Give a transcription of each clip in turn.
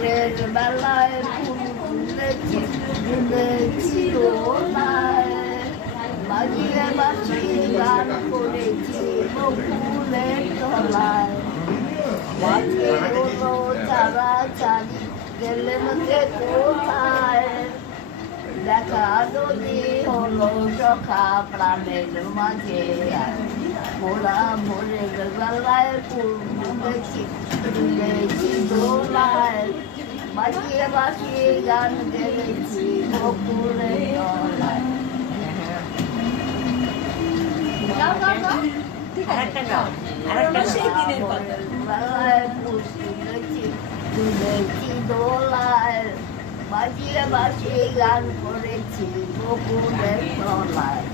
ভোরের বেলায় ফুলেছি ফুলেছি দোলায় বাজিয়ে বাঁশি গান করেছি বকুলের তলায় মাঝে হলো চারা চারি গেলেন যে কোথায় দেখা যদি হলো সখা প্রাণের মাঝে মোরা ভোরের বেলায় ফুলেছি ফুলেছি দোলায় বাজিয়ে বাঁশি গান গেলেছি বকুলের তলায়। তুলেছি দোলায় বাজিয়ে বাঁশি গান করেছি বকুলের তলায়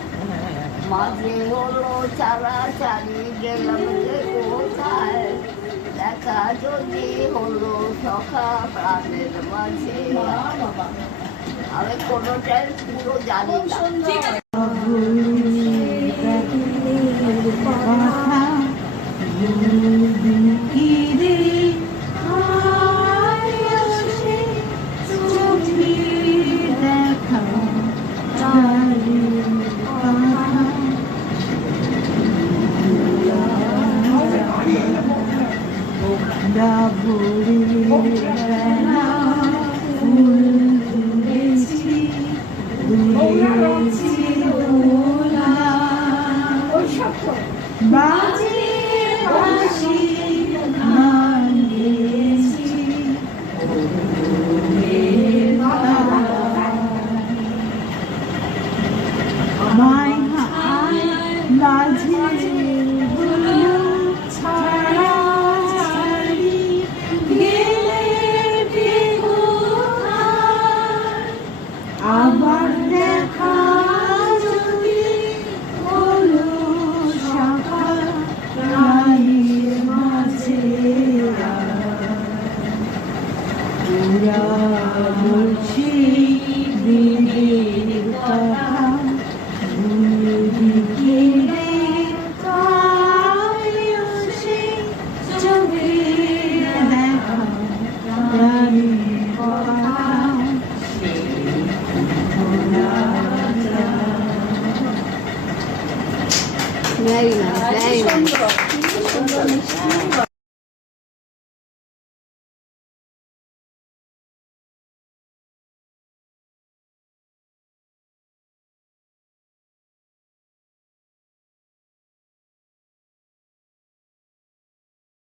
মাঝে হলো চারা চারি গেলাম যে কোথায় দেখা যদি হলো সখা প্রাণের মাঝে। আমি কোনোটাই পুরো জানি না। ভুরি